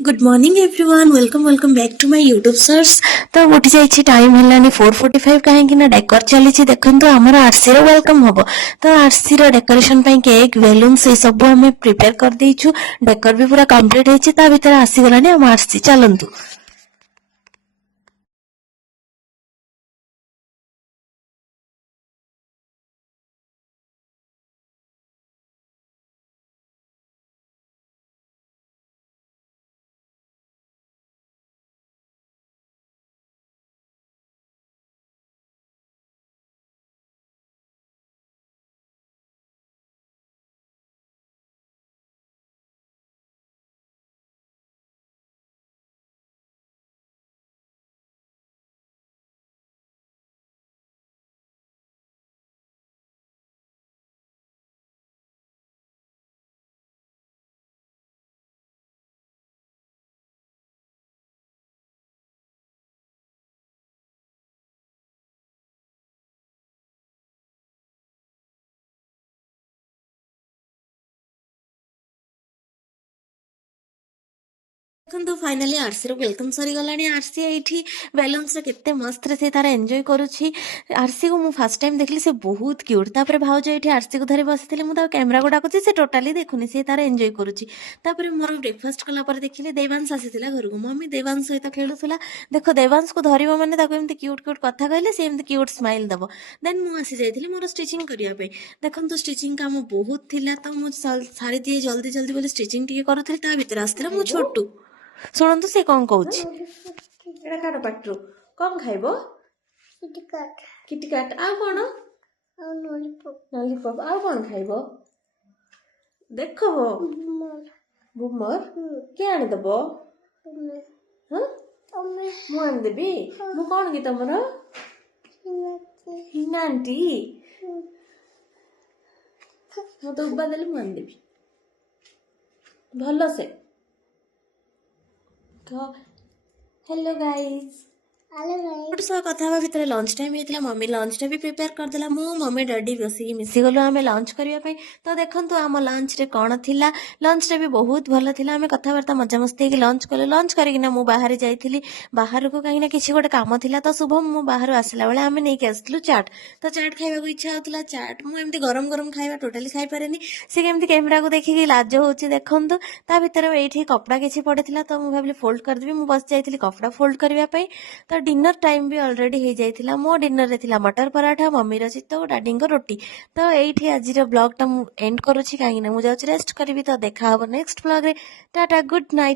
Good morning everyone welcome back to my YouTube search. तो उठी जाइए टाइम है 4:45 कहीं डेकोर चली देखो आमर आरसी वेलकम हम। तो आरसी डेकोरेशन केक बेलून से सब आम प्रिपेयर कर देचु। डेकोर भी पूरा कंप्लीट होती भितर आसीगलानी आम आरसी चलतु। देखो फाइनाली आरसी वेलकम सरी गला। आरसी ये बेलून्स केते मस्त से तार एंजॉय करुच्ची। आरसी को मुझे फास्ट टाइम देखली से बहुत क्यूट। तापर भाउज ये आरसी को धरी बसी मुझे कैमेरा को डाकुची से टोटाली देखुनी से तार एंजॉय करुच्ची। तापर मोर ब्रेकफास्ट कला देखिले देवांश आसी घर को मम्मी देवांश सहित खेलुला। देख देवांश को धरब मैंने एमती क्यूट क्यूट कथा कहले से एमती क्यूट स्माइल दब। देन मुझे आसी जाइए मोर स्टिचिंग करने। देखो तो स्टिचिंग काम बहुत थिला तो मुझे सारी दिए जल्दी जल्दी बोले स्टिचिंग टी करुली भितर आसला मो छोटू। शुणु से कौन कौन कार पाटरू कौन खाइब किटकाट आ कौन लॉलीपॉप आ कौन खाइब देख बुमर किए आनीदेव हाँ मु आनीदेवी मु कौन कि तुम हिना आंटी मत उबा देले मु आनीदेवी भल से। तो हेलो गाइस कथा भितर लंच टाइम होता मम्मी लंच टा भी प्रिपेयर करदेला मु मम्मी डैडी बसिक मिसीगलु आम लंच करने। तो देखो आम लंच रे कौन थिला लंच टा भी बहुत भल थिला। आम कथबार्ता मजामस्ती लंच कलु लंच करना मु बाहर जाइली बाहर को कहीं किसी गोटे काम थिला। तो शुभम मु बाहर आसला बेले आम नहीं आसलु चाट। तो चाट खाइबा इच्छा होता चाट मुझे गरम गरम खाइबा टोटाली खाई पारे सी केमती कैमेरा को देखिए लाज होची। देखो ता भीतर ये कपड़ा किसी पड़े तो मुझे भाविली फोल्ड करदेवी मुझे बस जाइली कपड़ा फोल्ड करने। तो डिनर टाइम भी ऑलरेडी हो जाइथिला। मो डिनर रे थिला मटर पराठा मम्मी चित्त डैडी रोटी। तो ये आज ब्लॉग टा एंड करुच्ची कहीं मुझे रेस्ट करी। तो देखा नेक्स्ट ब्लॉग रे टाटा गुड नाइट।